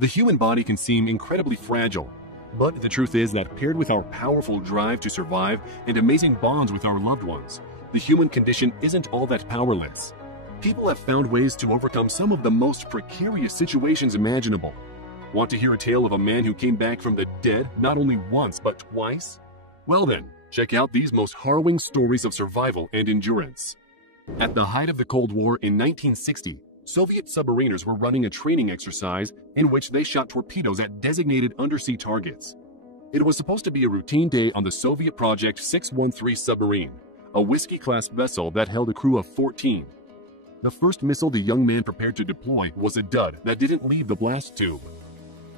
The human body can seem incredibly fragile, but the truth is that paired with our powerful drive to survive and amazing bonds with our loved ones, the human condition isn't all that powerless. People have found ways to overcome some of the most precarious situations imaginable. Want to hear a tale of a man who came back from the dead not only once but twice? Well then, check out these most harrowing stories of survival and endurance. At the height of the Cold War in 1960, Soviet submariners were running a training exercise in which they shot torpedoes at designated undersea targets. It was supposed to be a routine day on the Soviet Project 613 submarine, a Whiskey-class vessel that held a crew of 14. The first missile the young man prepared to deploy was a dud that didn't leave the blast tube.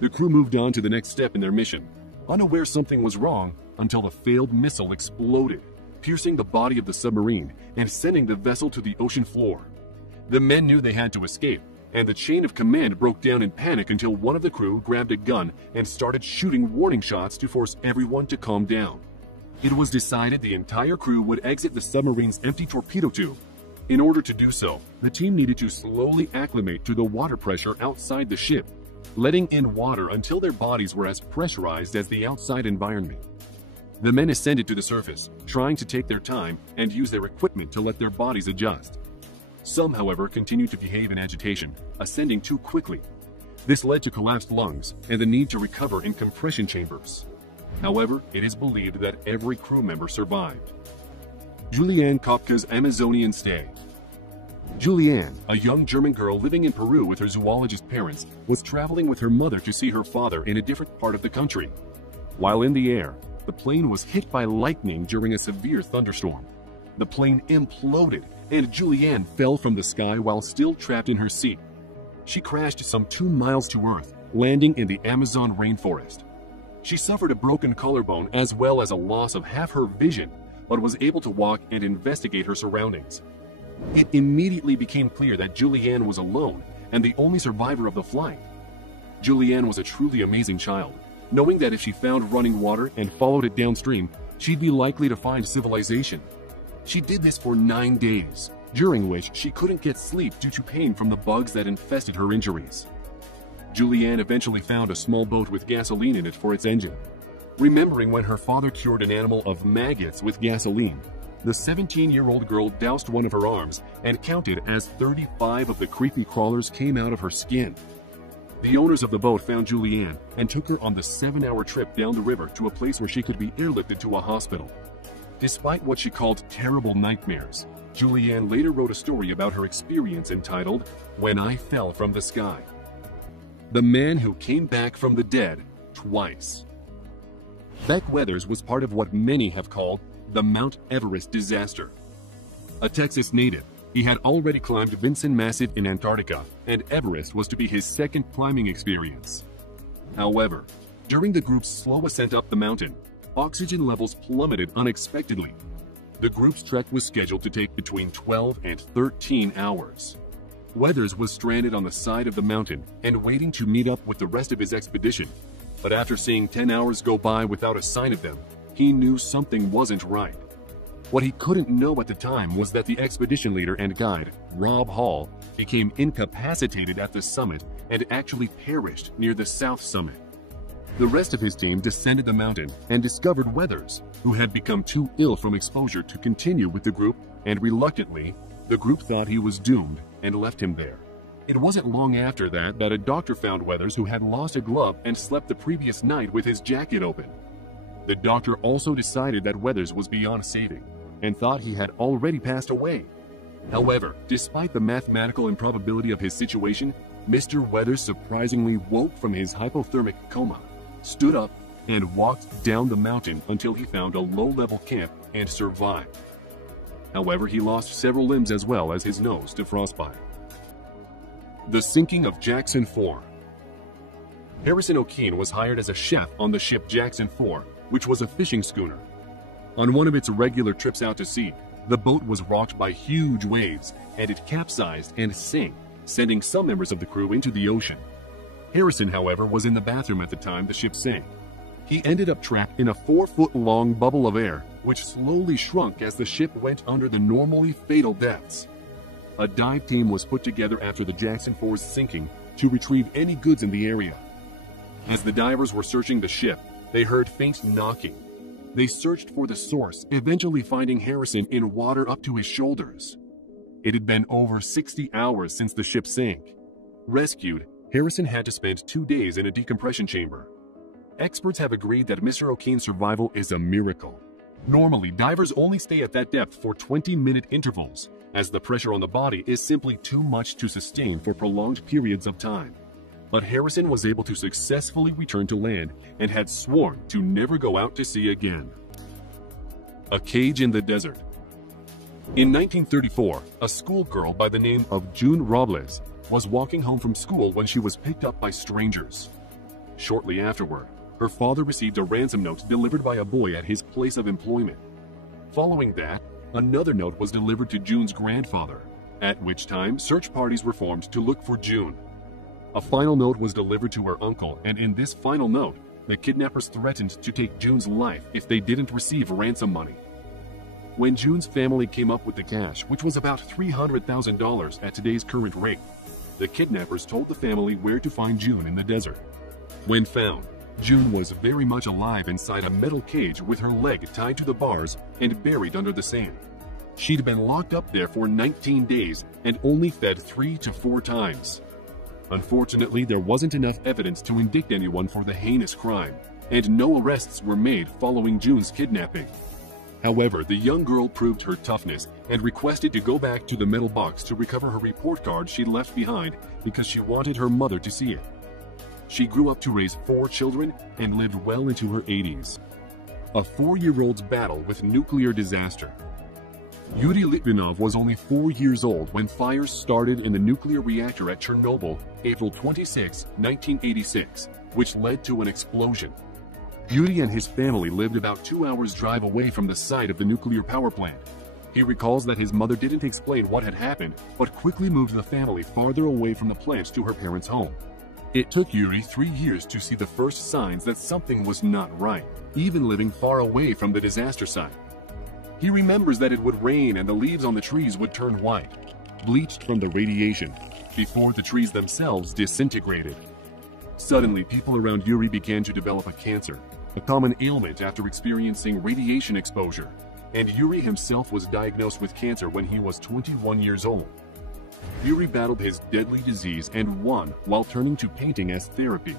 The crew moved on to the next step in their mission, unaware something was wrong until the failed missile exploded, piercing the body of the submarine and sending the vessel to the ocean floor. The men knew they had to escape, and the chain of command broke down in panic until one of the crew grabbed a gun and started shooting warning shots to force everyone to calm down. It was decided the entire crew would exit the submarine's empty torpedo tube. In order to do so, the team needed to slowly acclimate to the water pressure outside the ship, letting in water until their bodies were as pressurized as the outside environment. The men ascended to the surface, trying to take their time and use their equipment to let their bodies adjust. Some, however, continued to behave in agitation, ascending too quickly. This led to collapsed lungs and the need to recover in compression chambers. However, it is believed that every crew member survived. Julianne Kopka's Amazonian stay. Julianne, a young German girl living in Peru with her zoologist parents, was traveling with her mother to see her father in a different part of the country. While in the air, the plane was hit by lightning during a severe thunderstorm. The plane imploded, and Julianne fell from the sky while still trapped in her seat. She crashed some 2 miles to Earth, landing in the Amazon rainforest. She suffered a broken collarbone as well as a loss of half her vision, but was able to walk and investigate her surroundings. It immediately became clear that Julianne was alone and the only survivor of the flight. Julianne was a truly amazing child, knowing that if she found running water and followed it downstream, she'd be likely to find civilization. She did this for 9 days, during which she couldn't get sleep due to pain from the bugs that infested her injuries. Julianne eventually found a small boat with gasoline in it for its engine. Remembering when her father cured an animal of maggots with gasoline, the 17-year-old girl doused one of her arms and counted as 35 of the creepy crawlers came out of her skin. The owners of the boat found Julianne and took her on the 7-hour trip down the river to a place where she could be airlifted to a hospital. Despite what she called terrible nightmares, Julianne later wrote a story about her experience entitled, "When I Fell from the Sky." The man who came back from the dead twice. Beck Weathers was part of what many have called the Mount Everest disaster. A Texas native, he had already climbed Vinson Massif in Antarctica, and Everest was to be his second climbing experience. However, during the group's slow ascent up the mountain, oxygen levels plummeted unexpectedly. The group's trek was scheduled to take between 12 and 13 hours. Weathers was stranded on the side of the mountain and waiting to meet up with the rest of his expedition. But after seeing 10 hours go by without a sign of them, he knew something wasn't right. What he couldn't know at the time was that the expedition leader and guide, Rob Hall, became incapacitated at the summit and actually perished near the south summit. The rest of his team descended the mountain and discovered Weathers, who had become too ill from exposure to continue with the group, and reluctantly, the group thought he was doomed and left him there. It wasn't long after that a doctor found Weathers, who had lost a glove and slept the previous night with his jacket open. The doctor also decided that Weathers was beyond saving and thought he had already passed away. However, despite the mathematical improbability of his situation, Mr. Weathers surprisingly woke from his hypothermic coma, stood up, and walked down the mountain until he found a low-level camp and survived. However, he lost several limbs as well as his nose to frostbite. The sinking of Jackson 4. Harrison O'Keefe was hired as a chef on the ship Jackson 4, which was a fishing schooner. On one of its regular trips out to sea, the boat was rocked by huge waves, and it capsized and sank, sending some members of the crew into the ocean. Harrison, however, was in the bathroom at the time the ship sank. He ended up trapped in a 4-foot-long bubble of air, which slowly shrunk as the ship went under the normally fatal depths. A dive team was put together after the Jackson 4's sinking to retrieve any goods in the area, As the divers were searching the ship, they heard faint knocking. They searched for the source, eventually finding Harrison in water up to his shoulders. It had been over 60 hours since the ship sank. Rescued, Harrison had to spend 2 days in a decompression chamber. Experts have agreed that Mr. O'Kane's survival is a miracle. Normally, divers only stay at that depth for 20-minute intervals, as the pressure on the body is simply too much to sustain for prolonged periods of time. But Harrison was able to successfully return to land and had sworn to never go out to sea again. A cage in the desert. In 1934, a schoolgirl by the name of June Robles was walking home from school when she was picked up by strangers. Shortly afterward, her father received a ransom note delivered by a boy at his place of employment. Following that, another note was delivered to June's grandfather, at which time search parties were formed to look for June. A final note was delivered to her uncle, and in this final note, the kidnappers threatened to take June's life if they didn't receive ransom money. When June's family came up with the cash, which was about $300,000 at today's current rate, the kidnappers told the family where to find June in the desert. When found, June was very much alive inside a metal cage with her leg tied to the bars and buried under the sand. She'd been locked up there for 19 days and only fed 3 to 4 times. Unfortunately, there wasn't enough evidence to indict anyone for the heinous crime, and no arrests were made following June's kidnapping. However, the young girl proved her toughness and requested to go back to the metal box to recover her report card she left behind because she wanted her mother to see it. She grew up to raise 4 children and lived well into her 80s. A 4-year-old's battle with nuclear disaster. Yuri Litvinov was only 4 years old when fires started in the nuclear reactor at Chernobyl, April 26, 1986, which led to an explosion. Yuri and his family lived about 2 hours' drive away from the site of the nuclear power plant. He recalls that his mother didn't explain what had happened, but quickly moved the family farther away from the plant to her parents' home. It took Yuri 3 years to see the first signs that something was not right, even living far away from the disaster site. He remembers that it would rain and the leaves on the trees would turn white, bleached from the radiation, before the trees themselves disintegrated. Suddenly, people around Yuri began to develop a cancer, a common ailment after experiencing radiation exposure, and Yuri himself was diagnosed with cancer when he was 21 years old. Yuri battled his deadly disease and won while turning to painting as therapy.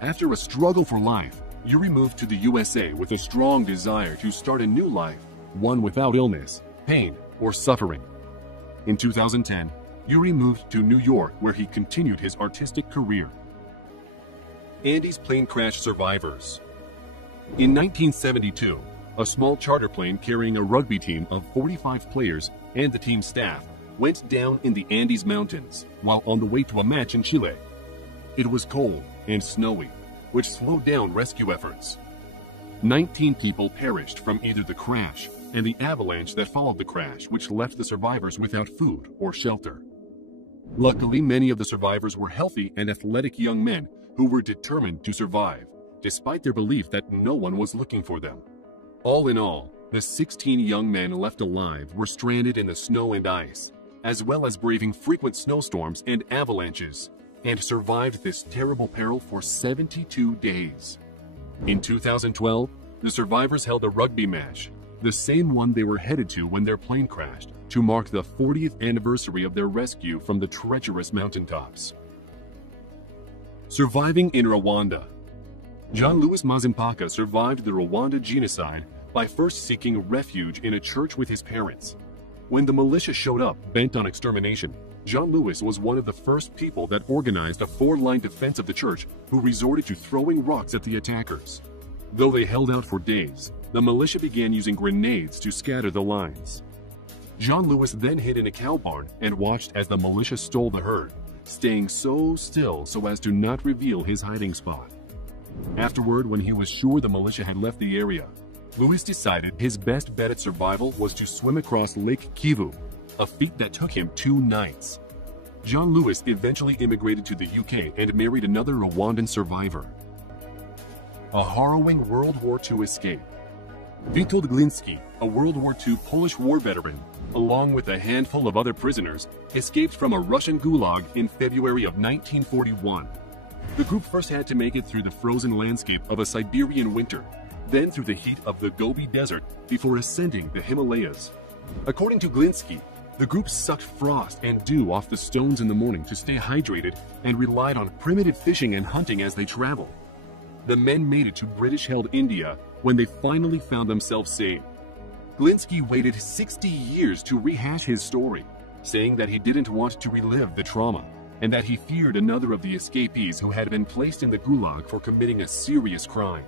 After a struggle for life, Yuri moved to the USA with a strong desire to start a new life, one without illness, pain, or suffering. In 2010, Yuri moved to New York where he continued his artistic career. Andes plane crash survivors. In 1972, a small charter plane carrying a rugby team of 45 players and the team's staff went down in the Andes Mountains while on the way to a match in Chile. It was cold and snowy, which slowed down rescue efforts. 19 people perished from either the crash and the avalanche that followed the crash, which left the survivors without food or shelter. Luckily, many of the survivors were healthy and athletic young men who were determined to survive, despite their belief that no one was looking for them. All in all, the 16 young men left alive were stranded in the snow and ice, as well as braving frequent snowstorms and avalanches, and survived this terrible peril for 72 days. In 2012, the survivors held a rugby match, the same one they were headed to when their plane crashed, to mark the 40th anniversary of their rescue from the treacherous mountaintops. Surviving in Rwanda. John Louis Mazimpaka survived the Rwanda genocide by first seeking refuge in a church with his parents. When the militia showed up bent on extermination, John Louis was one of the first people that organized a 4-line defense of the church who resorted to throwing rocks at the attackers. Though they held out for days, the militia began using grenades to scatter the lines. John Louis then hid in a cow barn and watched as the militia stole the herd, staying so still so as to not reveal his hiding spot. Afterward, when he was sure the militia had left the area, Louis decided his best bet at survival was to swim across Lake Kivu, a feat that took him 2 nights. John Louis eventually immigrated to the UK and married another Rwandan survivor. A harrowing World War II escape. Witold Glinski, a World War II Polish war veteran, along with a handful of other prisoners, escaped from a Russian gulag in February of 1941. The group first had to make it through the frozen landscape of a Siberian winter, then through the heat of the Gobi Desert before ascending the Himalayas. According to Glinsky, the group sucked frost and dew off the stones in the morning to stay hydrated and relied on primitive fishing and hunting as they traveled. The men made it to British-held India when they finally found themselves sane. Glinsky waited 60 years to rehash his story, saying that he didn't want to relive the trauma and that he feared another of the escapees who had been placed in the Gulag for committing a serious crime.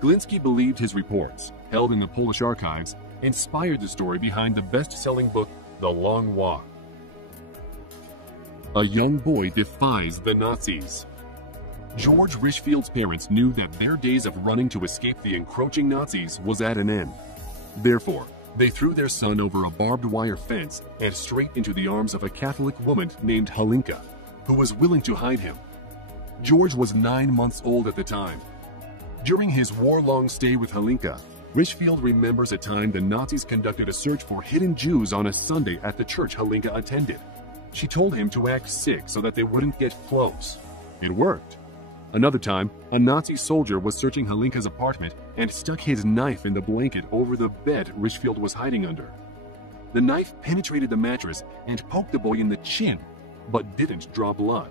Glinsky believed his reports, held in the Polish archives, inspired the story behind the best-selling book The Long Walk. A young boy defies the Nazis. George Richfield's parents knew that their days of running to escape the encroaching Nazis was at an end. Therefore, they threw their son over a barbed wire fence and straight into the arms of a Catholic woman named Halinka, who was willing to hide him. George was 9 months old at the time. During his war-long stay with Halinka, Richfield remembers a time the Nazis conducted a search for hidden Jews on a Sunday at the church Halinka attended. She told him to act sick so that they wouldn't get close. It worked. Another time, a Nazi soldier was searching Halinka's apartment and stuck his knife in the blanket over the bed Richfield was hiding under. The knife penetrated the mattress and poked the boy in the chin, but didn't draw blood.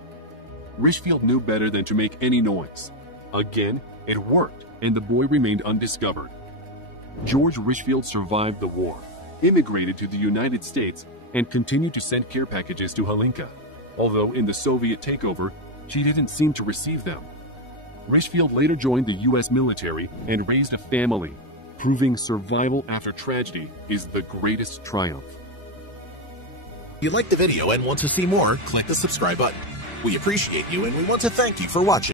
Richfield knew better than to make any noise. Again, it worked, and the boy remained undiscovered. George Richfield survived the war, immigrated to the United States, and continued to send care packages to Halinka, although in the Soviet takeover, she didn't seem to receive them. Richfield later joined the U.S. military and raised a family, proving survival after tragedy is the greatest triumph. If you liked the video and want to see more, click the subscribe button. We appreciate you and we want to thank you for watching.